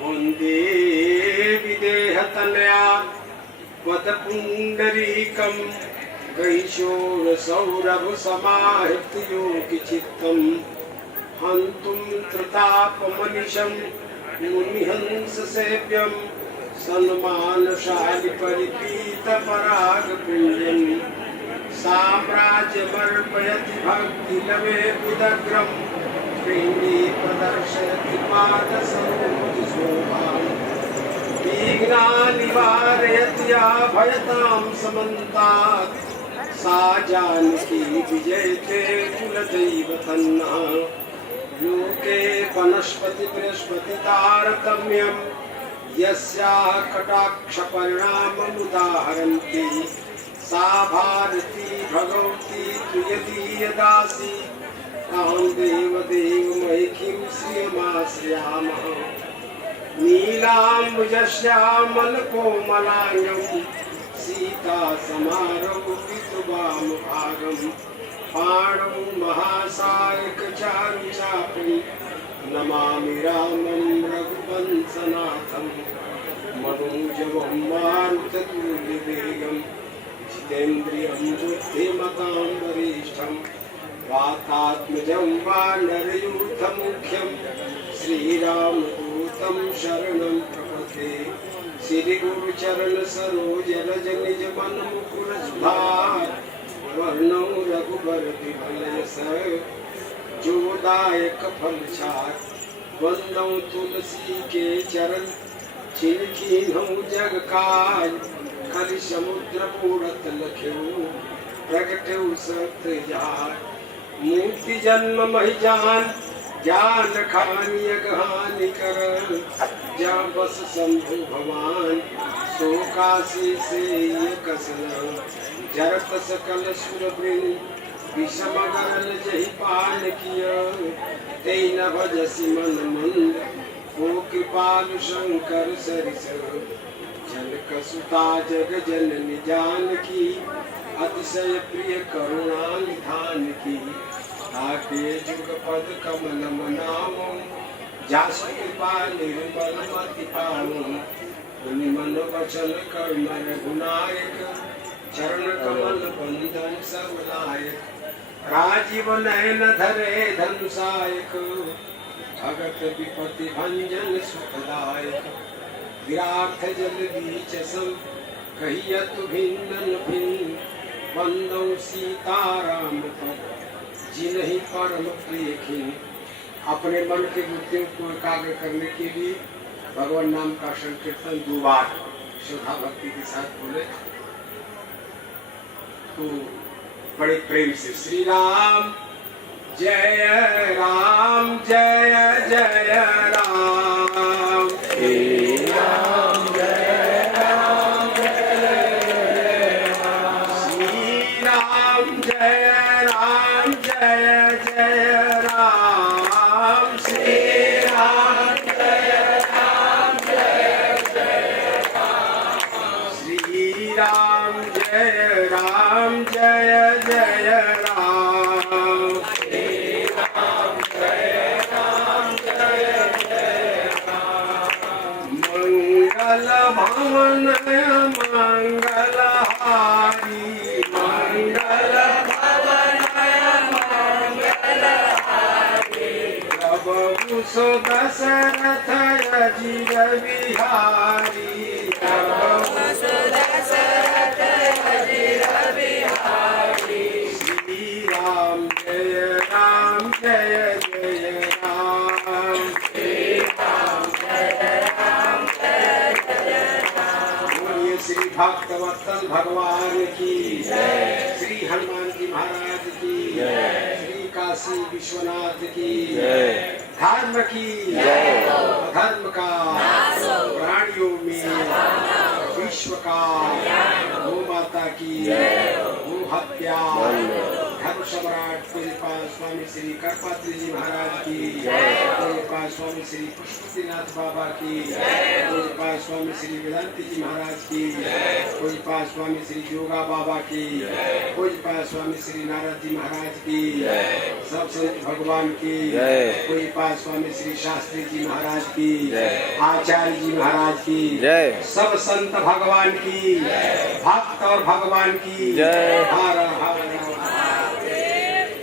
वन्दे विदेहतनया वदपुण्डरीकं गैशोरसौरभसमाहृतयोगिचित्तं हन्तुं त्रितापमनिशं मुनिहंससेव्यं सन्मानशालि परिपीतपरागपुण्यं साम्राज्यमर्पयति भक्तिलवेदुदग्रं श्रीणी प्रदर्शयति पादसरोजशोभाम् विघ्नानिवारयति अभयतां समन्तात् सा जानकी विजयते कुलदैवतन्नः लोके वनस्पति बृहस्पति तारतम्यं यस्याः कटाक्षपरिणाममुदाहरन्ति सा भारती भगवती प्रियदीयदासी तां देवदेवमयीं श्रियमाश्रयामः नीलाम्बुजश्यामलकोमलाङ्गं सीतासमारोपितवामभागं पाणौ महासायकचारुचापं नमामि रामं रघुवंशनाथं मनोजवं मारुततुल्यवेगं जितेन्द्रियं बुद्धिमतां वरिष्ठं वातात्मजं वानरयूथमुख्यं श्रीरामदूतं शरणं प्रपद्ये श्रीगुरुचरण सरोज रज निज मन मुकुर सुधार वर्णौ रघुबर विमल यश जोदायक फलचार वंदौ तुलसी के चरण छिलकिन्हौ जग काज कलि समुद्र पूरत लख्यौ प्रगटौ सत्य जार मूर्ति जन्म महि जान ज्ञान खानी अगहानि कर जा बस शंभु भगवान सो काशी से कसन जरत सकल सुर वृंद विषम गरल जहि पान किय तेई न भजसि मन मंद ओ कृपालु शंकर सरिस जनकसुता जग जननि जानकी अतिशय प्रिय करुणा निधान की ताके जुग पद कमल मनाओ जासु कृपा निर्मल मति पाओ मुनि मन वचन कर्म रघुनायक चरण कमल बंधन सब लायक राजीव नयन धरे धनुषायक भगत विपति भंजन सुखदायक विराट जल बीच सम कहियत भिन्न भिन्न वंदौ सीताराम पद जिन्हि परम प्रिय खिन। अपने मन के बुद्धियों को एकाग्र करने के लिए भगवान नाम का संकीर्तन 2 बार श्रद्धा भक्ति के साथ बोले तो बड़े प्रेम से श्री राम जय राम जय जय राम श्री राम जय राम जय राम श्री राम जय राम जय जय राम श्री राम जय राम जय जय राम श्री राम जय राम जय जय राम श्री राम जय राम जय जय राम मंगल भवन मंगलहारी मंगल सो दशरथ अजीर बिहारी दशरथ अजीर बिहारी श्री राम जय जय राम श्री राम जय जय राम बोलिए श्री भक्तवत्सल भगवान की जय श्री हनुमान जी महाराज की जय श्री काशी विश्वनाथ की जय धर्म की धर्म का प्राणियों में विश्व का गौ माता की गो हत्या धर्म सम्राट पूज्यपाद स्वामी श्री करपात्री जी महाराज की पूज्यपाद स्वामी श्री पुष्पतिनाथ बाबा की पूज्यपाद स्वामी श्री वेदांती जी महाराज की पूज्यपाद स्वामी श्री योगा बाबा की पूज्यपाद स्वामी श्री नारद जी महाराज की सब संत भगवान की पूज्यपाद स्वामी श्री शास्त्री जी महाराज की आचार्य जी महाराज की सब संत भगवान की भक्त और भगवान की हर हर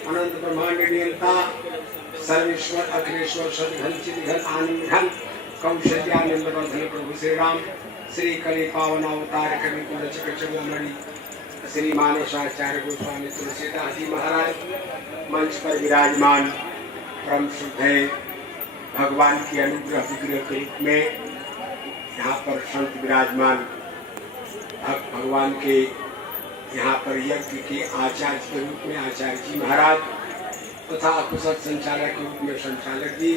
अनंत ब्रह्मांड नियंता सर्वेश्वर अखिलेश्वर सदघन चिदघन आनंदघन कौशल्यानंद वर्धन प्रभु श्री राम श्री कली पावन अवतार कवि कुलचक्र चंद्रमणि श्री मानसाचार्य गोस्वामी तुलसीदास जी महाराज मंच पर विराजमान परम शुद्ध भगवान की अनुग्रह विग्रह के रूप में यहाँ पर संत विराजमान भगवान के यहाँ पर यज्ञ के आचार्य के रूप में आचार्य जी महाराज तथा कुशल संचालक के रूप में संचालक जी,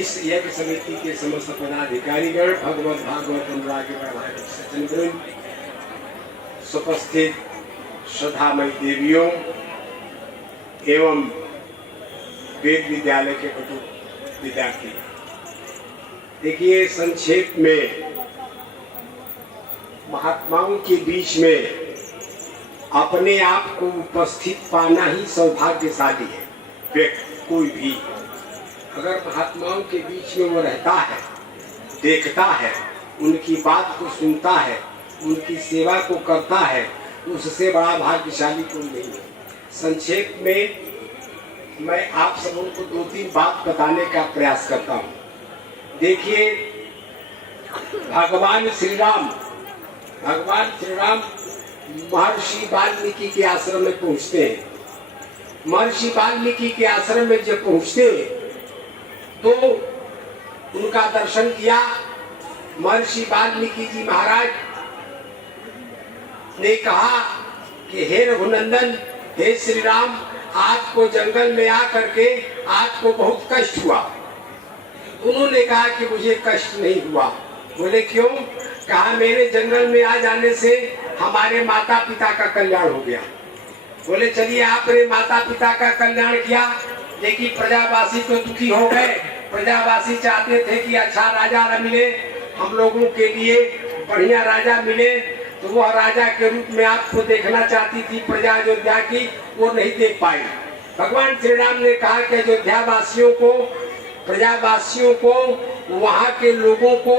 इस यज्ञ समिति के समस्त पदाधिकारीगण, भगवत भागवत अनुराग सज्जनवृंद, सुपस्थित श्रद्धामयी देवियों एवं वेद विद्यालय के पटु विद्यार्थी, देखिए संक्षेप में महात्माओं के बीच में अपने आप को उपस्थित पाना ही सौभाग्यशाली है। व्यक्ति कोई भी अगर महात्माओं के बीच में वो रहता है, देखता है, उनकी बात को सुनता है, उनकी सेवा को करता है, उससे बड़ा भाग्यशाली कोई नहीं है। संक्षेप में मैं आप सबों को 2-3 बात बताने का प्रयास करता हूँ। देखिए भगवान श्री राम महर्षि वाल्मीकि के आश्रम में पहुंचते हैं। महर्षि वाल्मीकि के आश्रम में जब पहुंचते तो उनका दर्शन किया। महर्षि वाल्मीकि जी महाराज ने कहा कि हे रघुनंदन, हे श्री राम, आपको जंगल में आकर के आपको बहुत कष्ट हुआ। उन्होंने कहा कि मुझे कष्ट नहीं हुआ। बोले क्यों? कहा मेरे जंगल में आ जाने से हमारे माता पिता का कल्याण हो गया। बोले चलिए आपने माता पिता का कल्याण किया, लेकिन प्रजावासी तो दुखी हो गए। प्रजावासी चाहते थे कि अच्छा राजा न मिले, हम लोगों के लिए बढ़िया राजा मिले, तो वह राजा के रूप में आपको देखना चाहती थी प्रजा अयोध्या की, वो नहीं देख पाई। भगवान श्री राम ने कहा कि अयोध्या वासियों को, प्रजावासियों को, वहाँ के लोगों को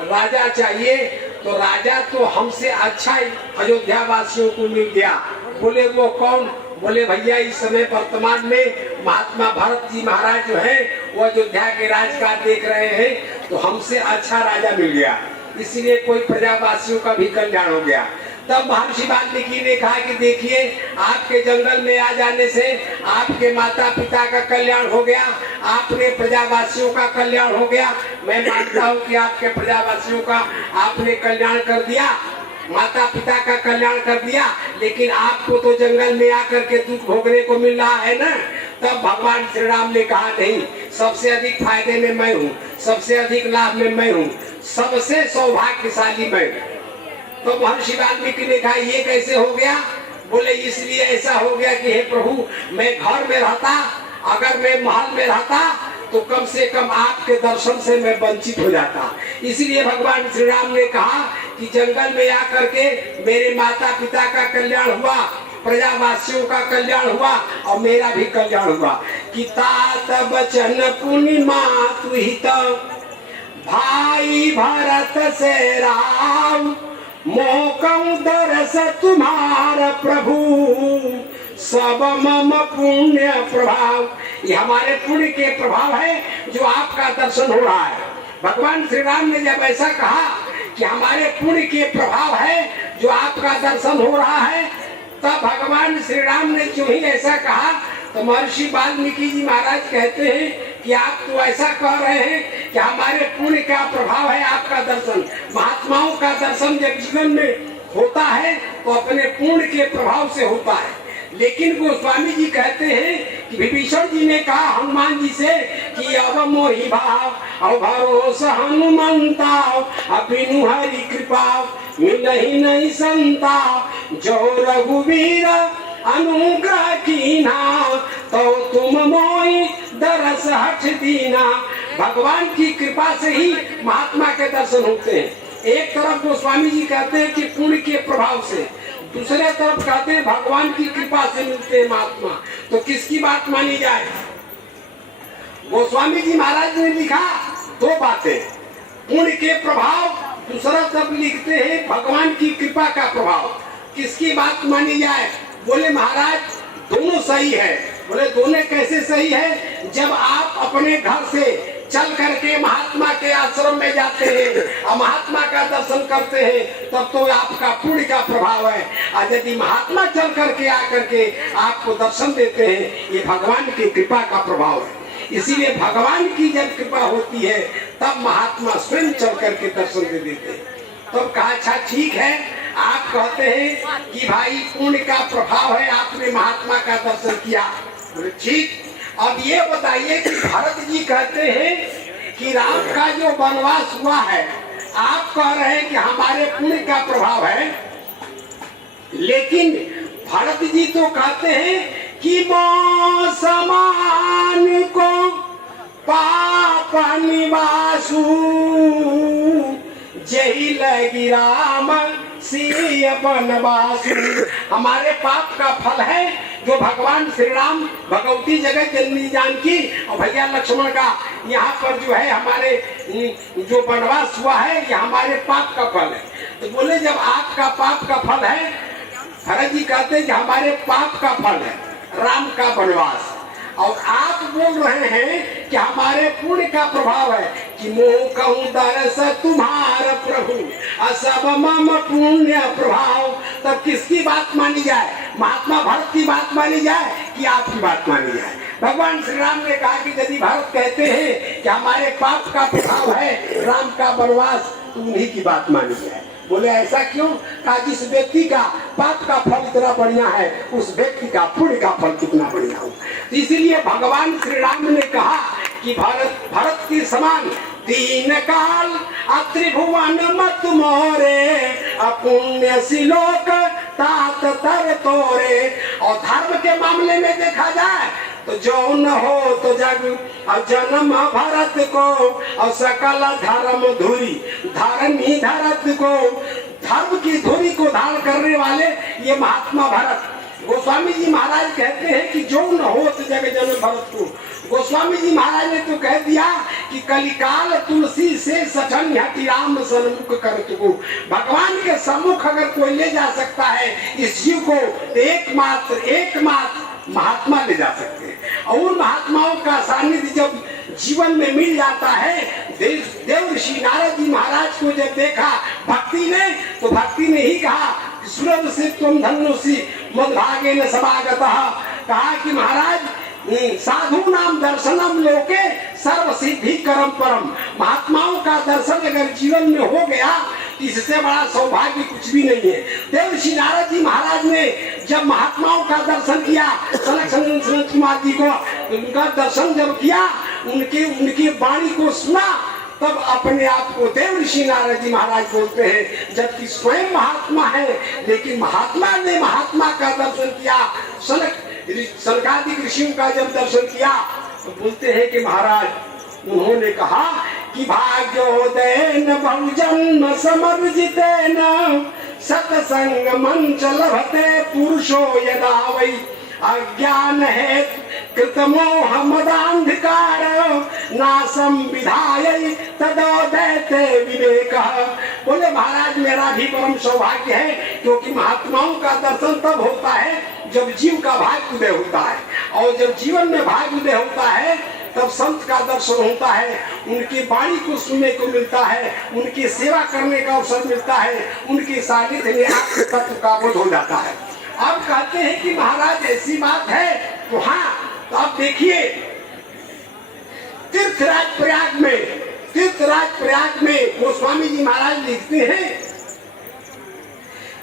राजा चाहिए, तो राजा तो हमसे अच्छा अयोध्या वासियों को मिल गया। बोले वो कौन? बोले भैया इस समय वर्तमान में महात्मा भरत जी महाराज जो है वो अयोध्या के राजकाज देख रहे हैं, तो हमसे अच्छा राजा मिल गया, इसलिए कोई प्रजावासियों का भी कल्याण हो गया। तब महर्षि वाल्मीकि ने कहा कि देखिए आपके जंगल में आ जाने से आपके माता पिता का कल्याण हो गया, आपने प्रजावासियों का कल्याण हो गया। मैं मानता हूँ कि आपके प्रजावासियों का आपने कल्याण कर दिया, माता पिता का कल्याण कर दिया, लेकिन आपको तो जंगल में आकर के दुख भोगने को मिल रहा है ना। तब भगवान श्री राम ने कहा नहीं, सबसे अधिक फायदे में मैं हूँ, सबसे अधिक लाभ में मैं हूँ, सबसे सौभाग्यशाली मैं हूँ। तो महर्षि वाल्मीकि ने कहा ये कैसे हो गया? बोले इसलिए ऐसा हो गया कि हे प्रभु, मैं घर में रहता, अगर मैं महल में रहता तो कम से कम आपके दर्शन से मैं वंचित हो जाता। इसलिए भगवान श्री राम ने कहा कि जंगल में आकर के मेरे माता पिता का कल्याण हुआ, प्रजावासियों का कल्याण हुआ और मेरा भी कल्याण हुआ। कि तात बचन पूर्णिमा तुहित भाई भरत से राम, मोकं दरस तुम्हारा प्रभु, सब मम पुण्य प्रभाव। ये हमारे पुण्य के प्रभाव है जो आपका दर्शन हो रहा है। भगवान श्री राम ने जब ऐसा कहा कि हमारे पुण्य के प्रभाव है जो आपका दर्शन हो रहा है, तब भगवान श्री राम ने जो ही ऐसा कहा तो महर्षि वाल्मीकि जी महाराज कहते हैं कि आप तो ऐसा कह रहे हैं कि हमारे पुण्य का प्रभाव है आपका दर्शन। महात्माओं का दर्शन जब जीवन में होता है तो अपने पुण्य के प्रभाव से होता है। लेकिन गोस्वामी जी कहते हैं कि विभीषण जी ने कहा हनुमान जी से कि अब मोहि भाव और भरोसा हनुमंता, बिनु हरि कृपा मिलहि नहीं संता, जो रघुवीर अनुग्रह तो तुम मोई दरस हठ दीना। भगवान की कृपा से ही महात्मा के दर्शन होते हैं। एक तरफ गोस्वामी जी कहते हैं कि पुण्य के प्रभाव से, दूसरे तरफ कहते हैं भगवान की कृपा से मिलते हैं महात्मा। तो किसकी बात मानी जाए? गोस्वामी जी महाराज ने लिखा दो बातें, पुण्य के प्रभाव, दूसरा तरफ लिखते हैं भगवान की कृपा का प्रभाव। किसकी बात मानी जाए? बोले महाराज दोनों सही है। बोले दोनों कैसे सही है? जब आप अपने घर से चल करके महात्मा के आश्रम में जाते हैं और महात्मा का दर्शन करते हैं तब तो आपका पुण्य का प्रभाव है। और यदि महात्मा चल करके आकर के आपको दर्शन देते हैं, ये भगवान की कृपा का प्रभाव है। इसीलिए भगवान की जब कृपा होती है तब महात्मा स्वयं चल करके दर्शन दे देते हैं। तब कहा अच्छा ठीक है, आप कहते हैं कि भाई पुण्य का प्रभाव है, आपने महात्मा का दर्शन किया। बोले ठीक, अब ये बताइए कि भरत जी कहते हैं कि राम का जो वनवास हुआ है, आप कह रहे हैं कि हमारे पुण्य का प्रभाव है, लेकिन भरत जी तो कहते हैं कि वो समान को पाप निवासु जही लगी राम सीय बनवासु। हमारे पाप का फल है जो भगवान श्री राम भगवती जगत जननी जानकी और भैया लक्ष्मण का यहाँ पर जो है हमारे जो वनवास हुआ है, ये हमारे पाप का फल है। तो बोले जब आपका पाप का फल है, भरत जी कहते हैं कि हमारे पाप का फल है राम का वनवास, और आप बोल रहे हैं कि हमारे पुण्य का प्रभाव है कि मोह कहूँ दरस तुम्हारा प्रभु असब मम पुण्य प्रभाव। तब किसकी बात मानी जाए? महात्मा भरत की बात मानी जाए कि आपकी बात मानी जाए? भगवान श्री राम ने कहा कि यदि भरत कहते हैं कि हमारे पाप का प्रभाव है राम का वनवास, तो उन्हीं की बात मानी जाए। बोले ऐसा क्यों? कहा जिस व्यक्ति का पाप का फल इतना बढ़िया है, उस व्यक्ति का पुण्य का फल कितना बढ़िया हो। इसीलिए भगवान श्री राम ने कहा कि भरत के समान दीन काल त्रिभुवन मत मोरे अपुण्य सिलोक तात तर तोरे। और धर्म के मामले में देखा जाए तो जो न हो तो जग जन्म भरत को और सकल धर्म धुरी धर्मी धरत को। धर्म की धुरी को धारण करने वाले ये महात्मा भरत। गोस्वामी जी महाराज कहते हैं कि जो न हो तो जग जन्म भरत को। गोस्वामी जी महाराज ने तो कह दिया कि कलिकाल तुलसी से सठन हटी राम सन्मुख कर तुको। भगवान के सम्मुख अगर कोई ले जा सकता है इस जीव को, तो एकमात्र महात्मा ले जा सकते हैं। और महात्माओं का सानिध्य जब जीवन में मिल जाता है, देव ऋषि नारद जी महाराज को जब देखा भक्ति ने, तो भक्ति ने ही कहा सुरभ से तुम धन्योसी मदभागे न समागतः। कहा कि महाराज साधु नाम दर्शनम लोके सर्व सिद्धि करम परम। महात्माओं का दर्शन अगर जीवन में हो गया, इससे बड़ा सौभाग्य कुछ भी नहीं है। देव ऋषि नारद जी महाराज ने जब महात्माओं का दर्शन किया, सनत कुमार जी को उनका दर्शन जब किया, उनकी वाणी को सुना, तब अपने आप को देव ऋषि नारद जी महाराज बोलते हैं, जबकि स्वयं महात्मा है, लेकिन महात्मा ने महात्मा का दर्शन किया। सनकादिक ऋषियों का जब दर्शन किया तो बोलते हैं कि महाराज उन्होंने कहा कि भाग्योदयन बहुजन्म समर्जितेन सत्संग मंच लभते पुरुषो यदा वै अज्ञान है कृतमोह मदांधकार नासम विधाय तदोदयते विवेक। बोले महाराज मेरा भी परम सौभाग्य है, क्योंकि महात्माओं का दर्शन तब होता है जब जीव का भाग्योदय होता है, और जब जीवन में भाग्योदय होता है तब संत का दर्शन होता है, उनकी वाणी को सुनने को मिलता है, उनकी सेवा करने का अवसर मिलता है, उनकी सानिध्य में आत्म तत्व का बोध हो जाता है। अब कहते हैं कि महाराज ऐसी बात है, तो हाँ, तो आप देखिए तीर्थराज प्रयाग में गोस्वामी जी महाराज लिखते हैं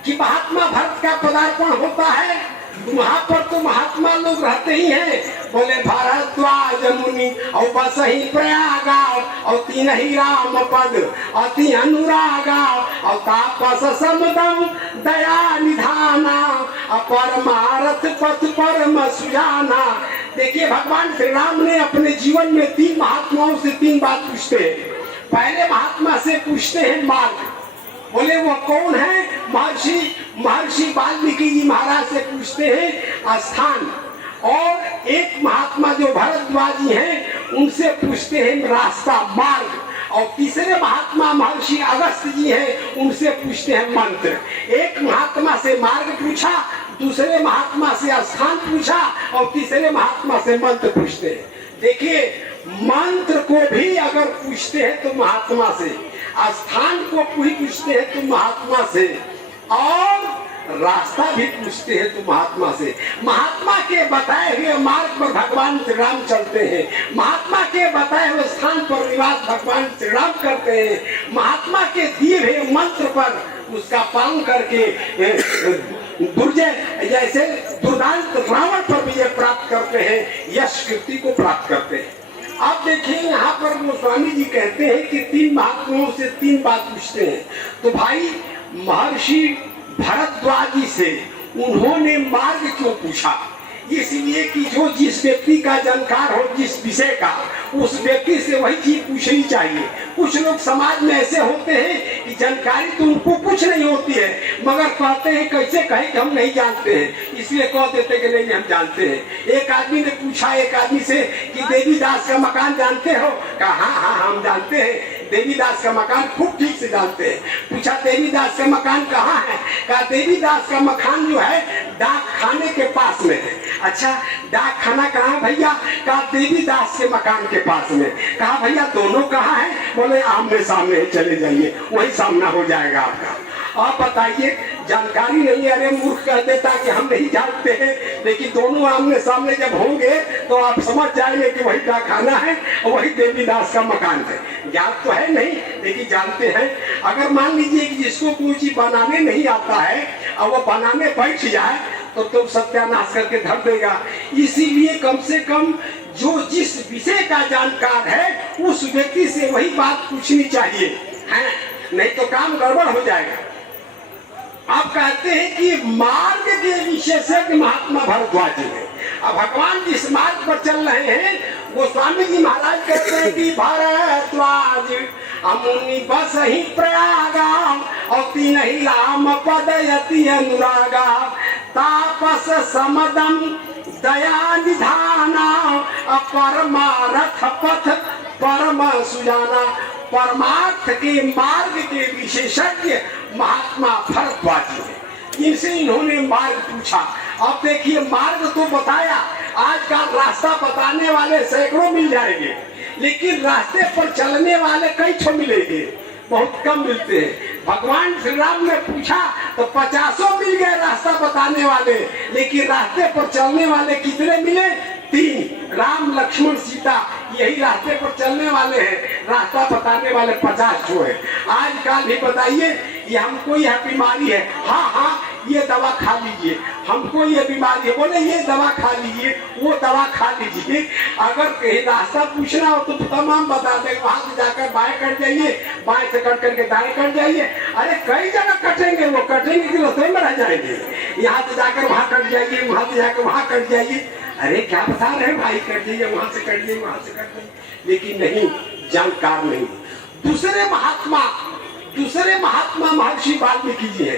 कि महात्मा भरत का पदार्पण होता है, वहां पर तो महात्मा लोग रहते ही हैं। बोले भरद्वाज मुनि और बस ही प्रयागा और तीन ही राम पद अति अनुरागा और तापस समदम दया निधाना परमारथ पथ परम सुजाना। देखिए भगवान श्री राम ने अपने जीवन में 3 महात्माओं से 3 बात पूछते हैं। पहले महात्मा से पूछते हैं मार्ग, बोले वो कौन है? महर्षि वाल्मीकि जी महाराज से पूछते हैं स्थान। और एक महात्मा जो भरद्वाजी हैं उनसे पूछते हैं रास्ता, मार्ग। और तीसरे महात्मा महर्षि अगस्त्य जी हैं, उनसे पूछते हैं मंत्र। एक महात्मा से मार्ग पूछा, दूसरे महात्मा से स्थान पूछा और तीसरे महात्मा से मंत्र पूछते हैं। देखिए मंत्र को भी अगर पूछते हैं तो महात्मा से, स्थान को भी पूछते हैं तो महात्मा से, और रास्ता भी पूछते हैं तो महात्मा से। महात्मा के बताए हुए मार्ग पर भगवान श्री राम चलते हैं, महात्मा के बताए हुए स्थान पर निवास भगवान श्री राम करते हैं, महात्मा के दिए हुए मंत्र पर उसका पालन करके दुर्जय जैसे दुर्दांत रावण पर विजय प्राप्त करते हैं, यश कीर्ति को प्राप्त करते हैं। अब देखिए यहाँ पर गोस्वामी जी कहते हैं कि 3 महात्माओं से 3 बात पूछते हैं। तो भाई महर्षि भरद्वाजी से उन्होंने मार्ग क्यों पूछा? इसलिए कि जो जिस व्यक्ति का जानकार हो जिस विषय का, उस व्यक्ति से वही चीज पूछनी चाहिए। कुछ लोग समाज में ऐसे होते हैं कि जानकारी तो उनको कुछ नहीं होती है, मगर कहते हैं कैसे कहे कि हम नहीं जानते हैं, इसलिए कह देते कि नहीं हम जानते हैं। एक आदमी ने पूछा एक आदमी से कि देवीदास का मकान जानते हो? कहा हाँ हाँ हम जानते हैं, देवीदास का मकान खूब ठीक से जानते हैं। पूछा देवीदास का मकान कहाँ है? कहा देवीदास का मकान जो है डाक खाने के पास में है। अच्छा डाक खाना कहाँ है भैया? कहा देवीदास के मकान के पास में। कहा भैया दोनों कहाँ है? बोले आमने सामने, चले जाइए वही सामना हो जाएगा आपका। आप बताइए जानकारी नहीं, अरे मूर्ख कह देता कि हम नहीं जानते हैं, लेकिन दोनों आमने सामने जब होंगे तो आप समझ जाएंगे कि वही डाकखाना है और वही देवीदास का मकान है। ज्ञान तो है नहीं लेकिन जानते हैं। अगर मान लीजिए कि जिसको कोई चीज बनाने नहीं आता है और वो बनाने बैठ जाए तो सत्यानाश करके धर देगा। इसीलिए कम से कम जो जिस विषय का जानकार है उस व्यक्ति से वही बात पूछनी चाहिए, है नहीं तो काम गड़बड़ हो जाएगा। आप कहते हैं कि मार्ग के विशेषज्ञ महात्मा भरद्वाज हैं। अब भगवान जिस मार्ग पर चल रहे हैं गोस्वामी जी महाराज कहते हैं कि भरद्वाज अमुनि बस ही प्रयागा और तीन ही राम पद अति अनुरागा तापस समदम दया निधाना परमारथ पथ परम सुजाना। परमार्थ के मार्ग के विशेषज्ञ महात्मा भरद्वाज हैं, इनसे इन्होंने मार्ग पूछा। अब देखिए मार्ग तो बताया, आजकल रास्ता बताने वाले सैकड़ों मिल जाएंगे, लेकिन रास्ते पर चलने वाले कई ठो मिलेंगे, बहुत कम मिलते हैं। भगवान श्री राम ने पूछा तो 50 मिल गए रास्ता बताने वाले, लेकिन रास्ते पर चलने वाले कितने मिले? 3, राम लक्ष्मण सीता, यही रास्ते पर चलने वाले हैं। रास्ता बताने वाले 50 जो है। आजकल भी बताइए ये हमको यह बीमारी है, हाँ हाँ ये दवा खा लीजिए, हमको ये बीमारी है, बोले ये दवा खा लीजिए, वो दवा खा लीजिए। अगर कहीं रास्ता पूछना हो तो तमाम बता दें, वहां से जाकर बाएं कट जाइए, बाएं से कट करके दाएं कट जाइए। अरे कई जगह कटेंगे, वो कटेंगे कि रसोई में रह जाएंगे। यहाँ से जाकर वहां कट जाइए, वहां से जाकर वहां कट जाइए। अरे क्या बता रहे भाई, कट जाइए वहां से कट जाइए, वहां से कट जाइए, लेकिन नहीं, जानकार नहीं। दूसरे महात्मा महर्षि वाल्मीकि जी है।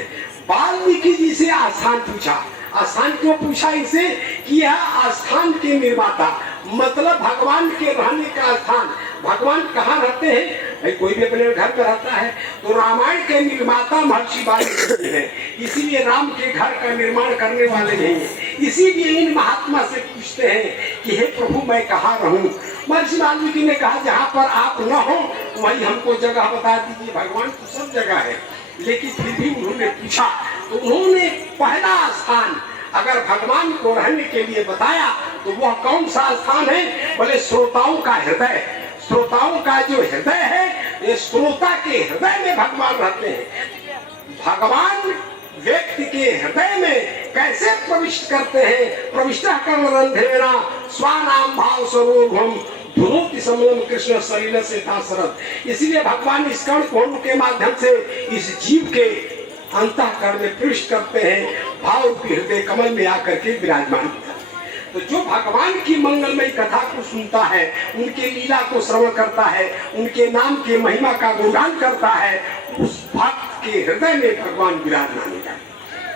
वाल्मीकि जी से आस्थान पूछा। आस्थान क्यों पूछा इसे? कि यह आस्थान के निर्माता, मतलब भगवान के रहने का स्थान। भगवान कहाँ रहते हैं? भाई कोई भी अपने घर पर रहता है, तो रामायण के निर्माता महर्षि वाल्मीकि हैं, इसीलिए राम के घर का निर्माण करने वाले नहीं है। इसीलिए इन महात्मा से पूछते हैं कि हे प्रभु मैं कहाँ रहूं? महर्षि वाल्मीकि ने कहा जहाँ पर आप न हो वही हमको जगह बता दीजिए। भगवान तो सब जगह है, लेकिन फिर भी उन्होंने पूछा तो उन्होंने पहला स्थान अगर भगवान को रहने के लिए बताया तो वह कौन सा स्थान है? बोले श्रोताओं का हृदय। श्रोताओं का जो हृदय है, ये श्रोता के हृदय में भगवान रहते हैं। भगवान व्यक्ति के हृदय में कैसे प्रविष्ट करते हैं। प्रविष्टा कर्म रंधेना स्वानाम भाव स्वरूपम धुनोति समलम कृष्ण शरीर से था शरद। इसलिए भगवान इस कर्ण कोण के माध्यम से इस जीव के अंतःकरण में प्रविष्ट करते हैं, भाव रूपी हृदय कमल में आकर के विराजमान। तो जो भगवान की मंगलमय कथा को सुनता है, उनके लीला को श्रवण करता है, उनके नाम के महिमा का गुणगान करता है, उस भक्त के हृदय में भगवान विराजमान है।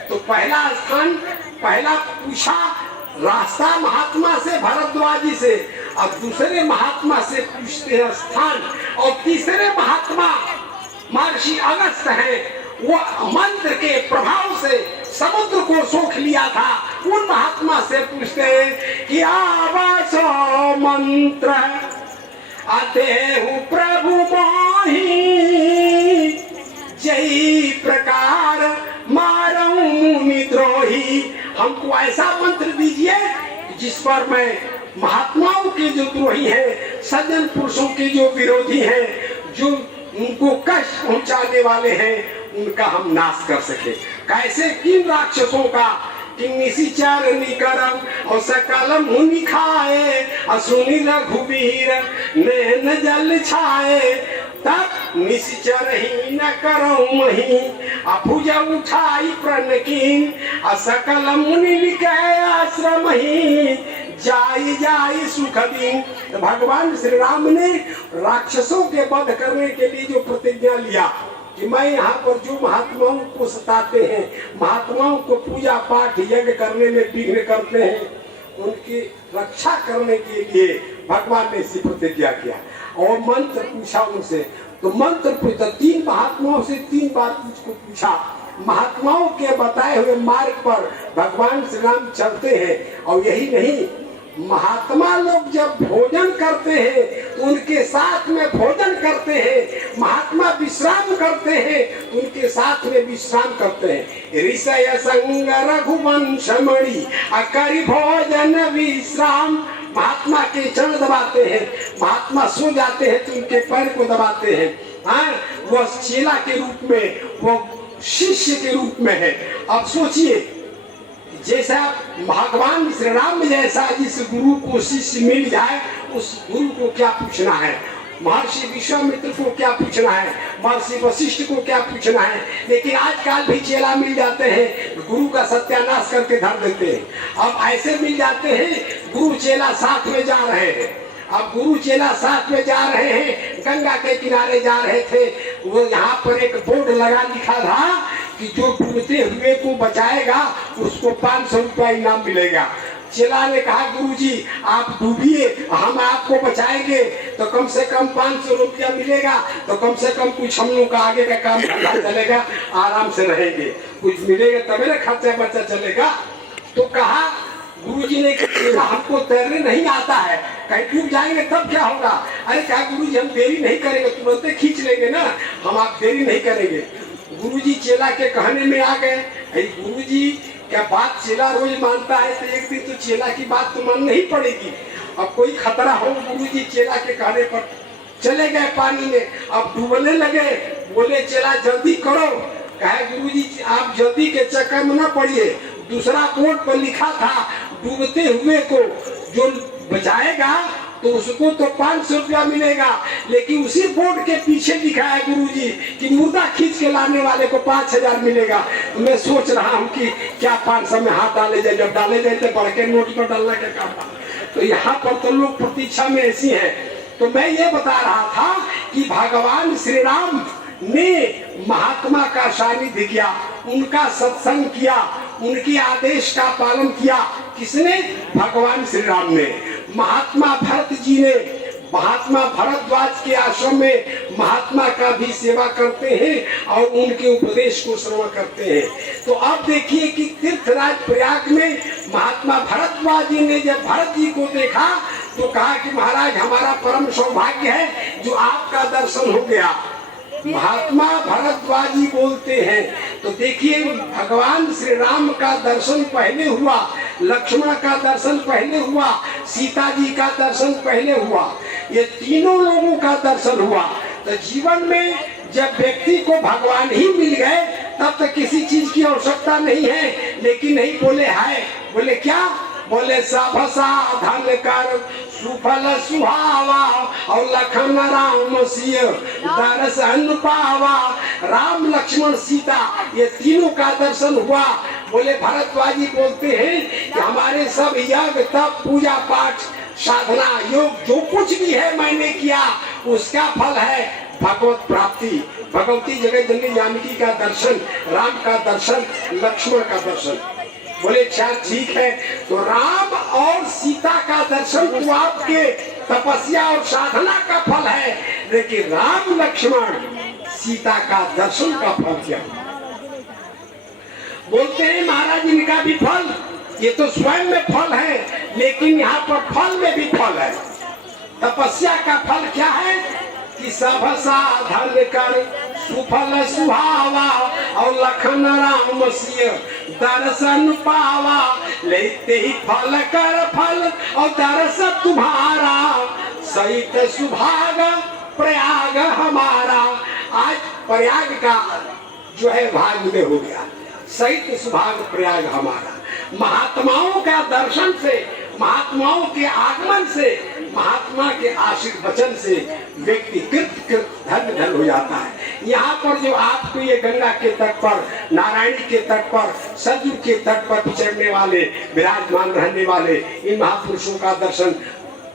तो पहला स्थान, पहला पूछा रास्ता महात्मा से भरद्वाज जी से, अब दूसरे महात्मा से पूछते हैं स्थान, और तीसरे महात्मा महर्षि अगस्त्य हैं। वो मंत्र के प्रभाव से समुद्र को सोख लिया था। उन महात्मा से पूछते हैं कि आवासो मंत्र अदेहु प्रभु मोहि, जय प्रकार मारऊ मुनि द्रोही। हमको ऐसा मंत्र दीजिए जिस पर मैं महात्माओं के जो द्रोही हैं, सज्जन पुरुषों के जो विरोधी हैं, जो उनको कष्ट पहुंचाने वाले हैं, उनका हम नाश कर सके। कैसे? किन राक्षसों का? निशिचर निकरम और सकलम मुनि खाए, असुनि रघुवीर नैन जल छाए। तब निशिचर ही न करो मही, अभुज उठाई प्रण कीन, असकल मुनि निकय आश्रम ही, जाई जाई सुख दीन। तो भगवान श्री राम ने राक्षसों के वध करने के लिए जो प्रतिज्ञा लिया कि मैं यहाँ पर जो महात्माओं को सताते हैं, महात्माओं को पूजा पाठ यज्ञ करने में विघ्न करते हैं, उनकी रक्षा करने के लिए भगवान ने इसी प्रतिज्ञा किया। और मंत्र पूछा उनसे, तो मंत्र पूछा, 3 महात्माओं से 3 बार मुझको पूछा। महात्माओं के बताए हुए मार्ग पर भगवान श्री राम चलते हैं। और यही नहीं, महात्मा लोग जब भोजन करते हैं तो उनके साथ में भोजन करते हैं, महात्मा विश्राम करते हैं उनके साथ में विश्राम करते हैं। ऋषय संग रघुवंश मणि अकरि भोजन विश्राम। महात्मा के चरण दबाते हैं, महात्मा सो जाते हैं तो उनके पैर को दबाते हैं। वो चेला के रूप में, वो शिष्य के रूप में है। अब सोचिए, जैसा भगवान श्री राम जैसा जिस गुरु को शिष्य मिल जाए, उस गुरु को क्या पूछना है, महर्षि विश्वामित्र को क्या पूछना है, महर्षि वशिष्ठ को क्या पूछना है। लेकिन आजकल भी चेला मिल जाते हैं, गुरु का सत्यानाश करके धर देते हैं। अब ऐसे मिल जाते हैं, गुरु चेला साथ में जा रहे हैं। अब गुरु चेला साथ में जा रहे हैं, गंगा के किनारे जा रहे थे। वो यहाँ पर एक बोर्ड लगा लिखा था कि जो डूबते हुए को बचाएगा उसको 500 रुपया इनाम मिलेगा। चेला ने कहा, गुरुजी आप डूबिए, हम आपको बचाएंगे, तो कम से कम 500 रुपया मिलेगा, तो कम से कम कुछ हम लोग का आगे का काम धंधा चलेगा, आराम से रहेंगे, कुछ मिलेगा तभी ना खर्चा बर्चा चलेगा। तो कहा, गुरुजी ने कहा हमको तैरने नहीं आता है, कहीं डूब जाएंगे तब क्या होगा। अरे कहा, गुरुजी हम देरी नहीं करेंगे, तुरंत खींच लेंगे ना, हम आप देरी नहीं करेंगे। गुरुजी चेला के कहने में आ गए। गुरुजी क्या बात चेला रोज मानता है, तो एक दिन तो चेला की बात तो माननी ही पड़ेगी। अब कोई खतरा हो, गुरुजी चेला के कहने पर चले गए पानी में। अब डूबने लगे, बोले चेला जल्दी करो। कहे, गुरुजी आप जल्दी के चक्कर में न पड़िए, दूसरा बोर्ड पर लिखा था डूबते हुए को जो बचाएगा तो उसको तो 500 रुपया मिलेगा, लेकिन उसी बोर्ड के पीछे लिखा है गुरुजी कि मुर्दा खींच के लाने वाले को 5000 मिलेगा। तो मैं सोच रहा हूँ कि क्या 500 में हाथ डाले जाए, जब डाले जाए तो बढ़ के नोट पर डालना क्या काम था। तो यहाँ पर तो लोग प्रतीक्षा में ऐसी है। तो मैं ये बता रहा था कि भगवान श्री राम ने महात्मा का सानिध्य किया, उनका सत्संग किया, उनके आदेश का पालन किया। किसने? भगवान श्री राम ने। महात्मा भरत जी ने, महात्मा भरद्वाज के आश्रम में महात्मा का भी सेवा करते हैं और उनके उपदेश को श्रवण करते हैं। तो अब देखिए कि तीर्थराज प्रयाग में महात्मा भरद्वाज जी ने जब भरत जी को देखा तो कहा कि महाराज हमारा परम सौभाग्य है जो आपका दर्शन हो गया। महात्मा भरद्वाज जी बोलते हैं। तो देखिए, भगवान श्री राम का दर्शन पहले हुआ, लक्ष्मण का दर्शन पहले हुआ, सीता जी का दर्शन पहले हुआ, ये तीनों लोगों का दर्शन हुआ। तो जीवन में जब व्यक्ति को भगवान ही मिल गए तब तक किसी चीज की आवश्यकता नहीं है। लेकिन नहीं बोले है, बोले क्या? बोले सबसा धन कर सुफल सुहावा और लखन राम सिय दर्शन पावा। राम लक्ष्मण सीता ये तीनों का दर्शन हुआ। बोले भरद्वाजी बोलते हैं कि हमारे सब यज्ञ तप पूजा पाठ साधना योग जो कुछ भी है मैंने किया उसका फल है भगवत प्राप्ति। भगवती जगत जननी जानकी का दर्शन, राम का दर्शन, लक्ष्मण का दर्शन। बोले अच्छा ठीक है, तो राम और सीता का दर्शन तो आपके तपस्या और साधना का फल है, लेकिन राम लक्ष्मण सीता का दर्शन का फल क्या? बोलते हैं महाराज इनका भी फल, ये तो स्वयं में फल है, लेकिन यहाँ पर फल में भी फल है। तपस्या का फल क्या है कि सब साधन कर सुफल सुहावा और लखन राम सिय दर्शन पावा। लेते ही फल कर फल और दर्श तुम्हारा सहित सुभाग प्रयाग हमारा। आज प्रयाग का जो है भाग में हो गया, सहित सुभाग प्रयाग हमारा। महात्माओं का दर्शन से, महात्माओं के आगमन से, महात्मा के आशीर्वचन से व्यक्ति कृत धन धन हो जाता है। यहाँ पर जो आपको ये गंगा के तट पर, नारायणी के तट पर, सरजू के तट पर विचरने वाले, विराजमान रहने वाले इन महापुरुषों का दर्शन,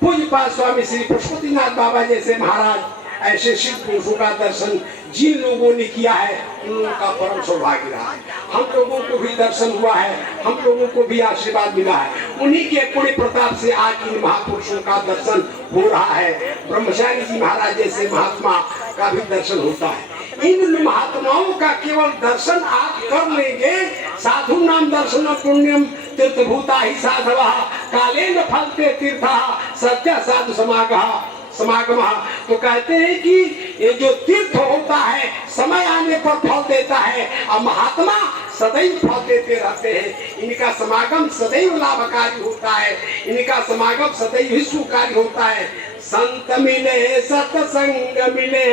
पूज्यपाद स्वामी श्री पशुपतिनाथ बाबा जैसे महाराज, ऐसे शिव पुरुषों का दर्शन जिन लोगों ने किया है उन लोगों का परम सौभाग्य रहा है। हम लोगों को भी दर्शन हुआ है, हम लोगों को भी आशीर्वाद मिला है। उन्हीं के पुण्य प्रताप से आज इन महापुरुषों का दर्शन हो रहा है। ब्रह्मचारी जी महाराज जैसे महात्मा का भी दर्शन होता है। इन महात्माओं का केवल दर्शन आप कर लेंगे, साधु नाम दर्शन पुण्यम तीर्थभूता ही साधवा कालेन फलते तीर्था सत्य साधु समागम। तो कहते हैं कि ये जो तीर्थ होता है समय आने पर फल देता है, और महात्मा सदैव फल देते रहते हैं। इनका समागम सदैव लाभकारी होता है, इनका समागम सदैव ही सुखकारी होता है। संत मिले सत्संग मिले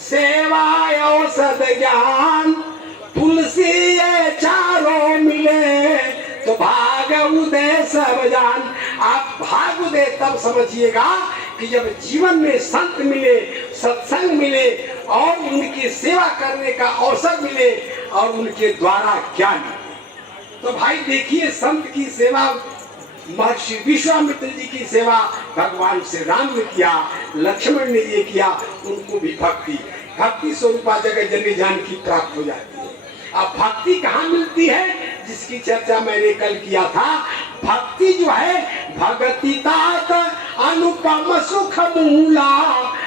सेवा औषध ज्ञान तुलसी ये चारों मिले तो भाग उदय सब जान। आप भाग उदय तब समझिएगा कि जब जीवन में संत मिले, सत्संग मिले और उनकी सेवा करने का अवसर मिले और उनके द्वारा ज्ञान मिले। तो भाई देखिए, संत की सेवा, महर्षि विश्वामित्र जी की सेवा भगवान श्री राम ने किया, लक्ष्मण ने ये किया, उनको भी भक्ति स्वरूपा जगत जननी जानकी प्राप्त हो जाती है। अब भक्ति कहाँ मिलती है, जिसकी चर्चा मैंने कल किया था। भक्ति जो है भगति तात अनुपम सुख मूला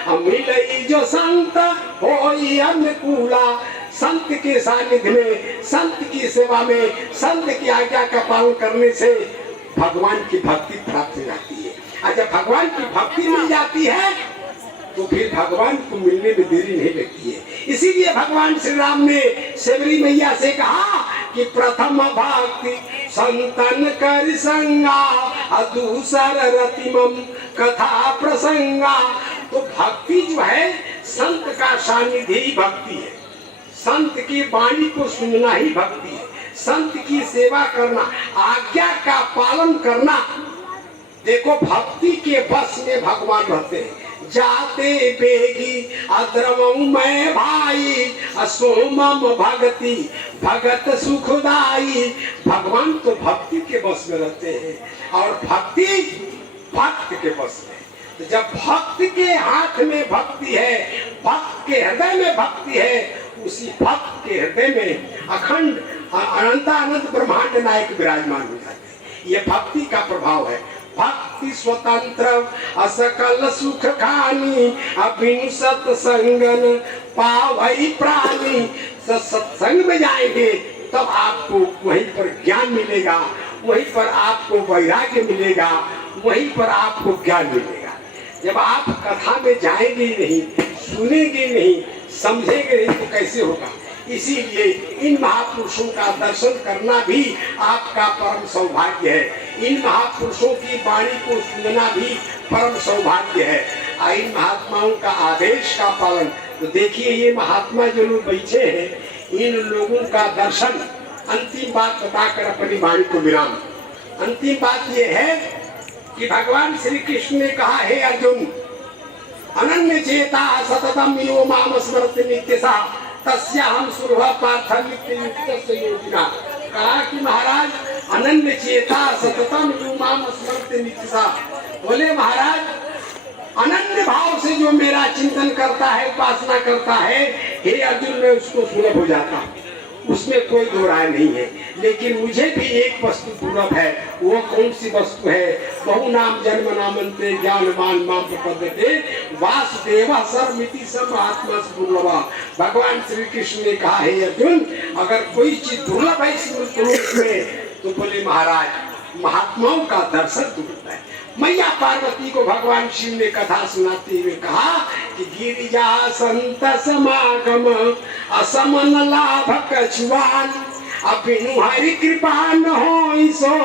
मिलई जो संत होई अनुकूला। संत के सानिध्य में, संत की सेवा में, संत की आज्ञा का पालन करने से भगवान की भक्ति प्राप्त हो जाती है। और जब भगवान की भक्ति मिल जाती है तो फिर भगवान को मिलने में देरी नहीं लगती है। इसीलिए भगवान श्री राम ने सेवरी मैया से कहा कि प्रथम भक्ति संतन कर संगा दूसर रतिमम कथा प्रसंगा। तो भक्ति जो है संत का सानिध्य ही भक्ति है, संत की वाणी को सुनना ही भक्ति है, संत की सेवा करना, आज्ञा का पालन करना। देखो भक्ति के बस में भगवान रहते हैं। जाते बेगी अद्रवं मैं भाई असोमम भगति भगत सुखदाई। भगवान तो भक्ति के बस में रहते हैं और भक्ति भक्त के बस में। तो जब भक्त के हाथ में भक्ति है, भक्त के हृदय में भक्ति है, उसी भक्त के हृदय में अखंड अनंत ब्रह्मांड नायक विराजमान हो जाते हैं। ये भक्ति का प्रभाव है। भक्ति स्वतंत्र असकल सुख खानी अबिन सत्संगन पावई प्राणी। सत्संग में जाएंगे तब आपको वहीं पर ज्ञान मिलेगा, वहीं पर आपको वैराग्य मिलेगा, वहीं पर आपको ज्ञान मिलेगा। जब आप कथा में जाएंगे नहीं, सुनेंगे नहीं, समझेंगे नहीं तो कैसे होगा। इसीलिए इन महापुरुषों का दर्शन करना भी आपका परम सौभाग्य है। इन महापुरुषों की वाणी को सुनना भी परम सौभाग्य है। इन महात्माओं का आदेश का पालन। तो देखिए ये महात्मा जो लोग बैठे हैं, इन लोगों का दर्शन। अंतिम बात बताकर अपनी वाणी को विराम। अंतिम बात यह है कि भगवान श्री कृष्ण ने कहा, हे अर्जुन, अनन्य चेता सततम यो माम स्मरति नित्यसा तस्याहं सुलभ पार्थ नित्य युक्तस्य योगिना। कहा कि महाराज, अनन्य चेता सततम यो माम स्मरति नित्यसा। बोले महाराज, अनन्य भाव से जो मेरा चिंतन करता है, उपासना करता है, हे अर्जुन, मैं उसको सुलभ हो जाता हूँ, उसमें कोई दो राय नहीं है। लेकिन मुझे भी एक वस्तु दुर्लभ है। वो कौन सी वस्तु है? बहु नाम जन्म नामंते ज्ञानवान माम प्रपद्यते वासुदेव सर्वमिति सम आत्मा दुर्लभा। भगवान श्री कृष्ण ने कहा, हे अर्जुन, अगर कोई चीज दुर्लभ है इस मुल्क में तो बोले महाराज, महात्माओं का दर्शन दुर्लभ है। मैया पार्वती को भगवान शिव ने कथा सुनाते हुए कहा कि गिरिजा संत समागम असमन लाभ कछुआन अपिनु हरि कृपा न होई सो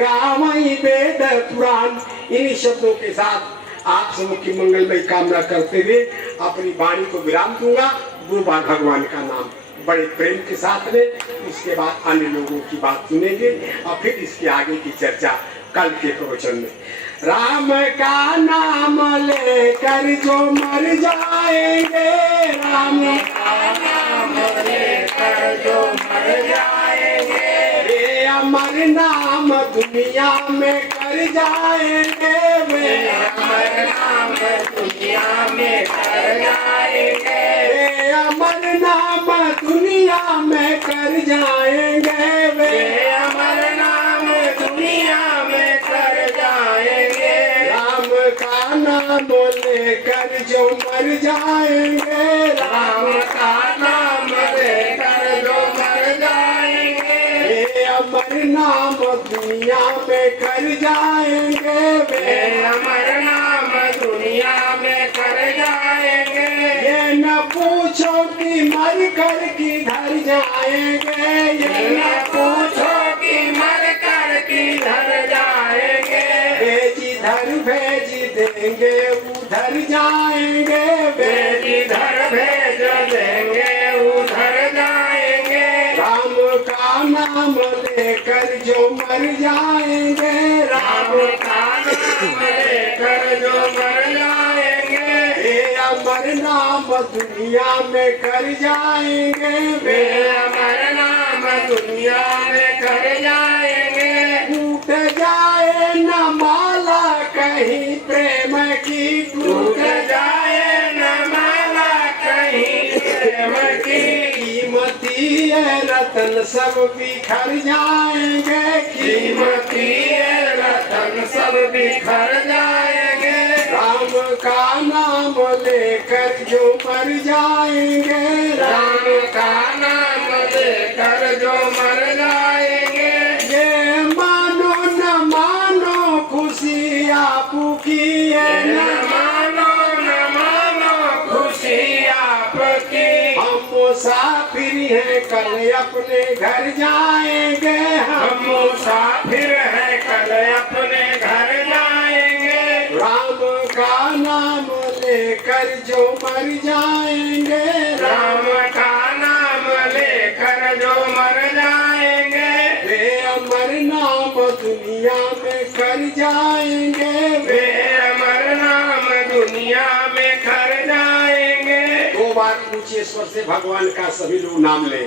गावई वेद पुराण। इन्हीं शब्दों के साथ आप सबकी मंगलमय कामना करते हुए अपनी वाणी को विराम दूंगा। 2 बार भगवान का नाम बड़े प्रेम के साथ में, उसके बाद अन्य लोगों की बात सुनेंगे और फिर इसके आगे की चर्चा कल के प्रवचन में। राम का नाम लेकर जो मर जाएंगे, राम का नाम लेकर जो मर जाएंगे, वे अमर नाम दुनिया में कर जाएंगे, वे अमर नाम दुनिया में कर जाएंगे, वे अमर नाम दुनिया में कर जाएंगे, वे अमर नाम दुनिया में कर जाएंगे। राम का नाम लेकर जो मर जाएंगे, राम का नाम लेकर जो मर जाएंगे, वे अमर नाम दुनिया में कर जाएंगे, वे अमर नाम दुनिया में कर जाएंगे। ये न पूछो कि मर कर किधर जाएंगे, ये न पूछो कि मर कर किधर जाएंगे, वे जिधर भेज देंगे उधर जाएंगे, वे जिधर भेज देंगे उधर जाएंगे। राम का नाम लेकर जो मर जाएंगे, राम का नाम लेकर जो मर जाएंगे, वे अमर नाम दुनिया में कर जाएंगे, वे अमर नाम दुनिया में कर जाएंगे। टूट जाए न माला कहीं प्रेम की, टूट जाए न माला कहीं प्रेम की, कीमती है रतन सब बिखर जाएंगे, कीमती है रतन सब बिखर जाएंगे। राम का नाम लेकर जो मर जाएंगे, राम का नाम लेकर जो मर जाएंगे। ये मानो न मानो खुशी आपकी है, न मानो खुशी आपकी। हम मुसाफिर हैं कल अपने घर जाएंगे, हम मुसाफिर हैं कल अपने घर जाएंगे। राम का नाम लेकर जो मर जाएंगे, राम का नाम लेकर जो मर जाएंगे, वे अमर नाम दुनिया में कर जाएंगे, वे अमर नाम दुनिया में कर जाएंगे। 2 बार ऊंचे स्वर से भगवान का सभी लोग नाम ले।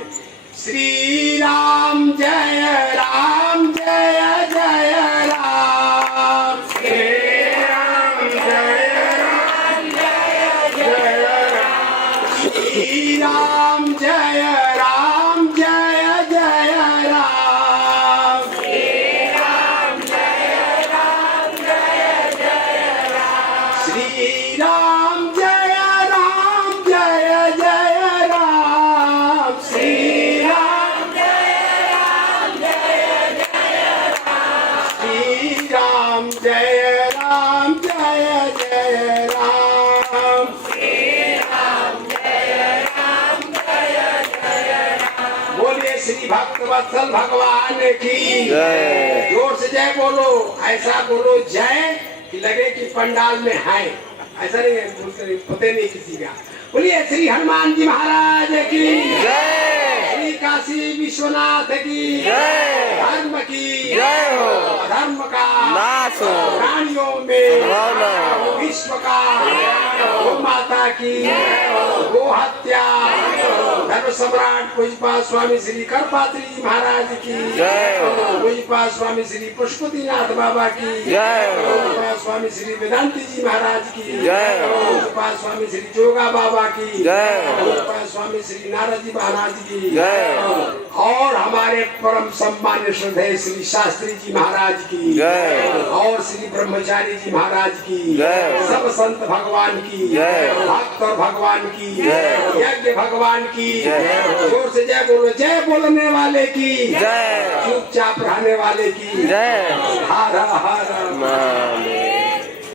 श्री राम जय राम जय जय राम, श्री राम जय राम जय जय राम, श्री राम जय राम जय जय राम, श्री राम जय राम जय जय राम, श्री राम जय राम जय जय राम, श्री राम जय राम जय जय राम, श्री राम जय राम जय जय राम, श्री राम जय राम जय जय राम। बोलिए श्री भक्तवत्सल भगवान की जय। जोर से जय बोलो, ऐसा बोलो जय कि लगे कि पंडाल में है, ऐसा नहीं है, बोलते नहीं, पता नहीं किसी का। बोलिए श्री हनुमान जी महाराज की जय। श्री काशी विश्वनाथ की जय। धर्म की जय हो। धर्म का नाश हो। प्राणियों में सद्भावना। विश्व का गौ माता की गो हत्या धर्म सम्राट पूज्यपाद स्वामी श्री करपात्री जी महाराज की जय हो। पूज्यपाद स्वामी श्री पशुपतिनाथ बाबा की जय हो। पूज्यपाद स्वामी श्री वेदांती जी महाराज की जय हो। पूज्यपाद स्वामी श्री जोगा बाबा की जय हो। पूज्यपाद स्वामी श्री नारद जी महाराज की जय हो। और हमारे परम सम्मान्य श्रद्धेय श्री शास्त्री जी महाराज की जय हो। और श्री ब्रह्मचारी जी महाराज की जय हो। सब संत भगवान की जय हो। भक्त और भगवान की जय हो। यज्ञ भगवान की जय हो। जोर से जय बोलो, जय बोलने वाले की जय। चुपचाप रहने वाले की जय। हर हर महादेव।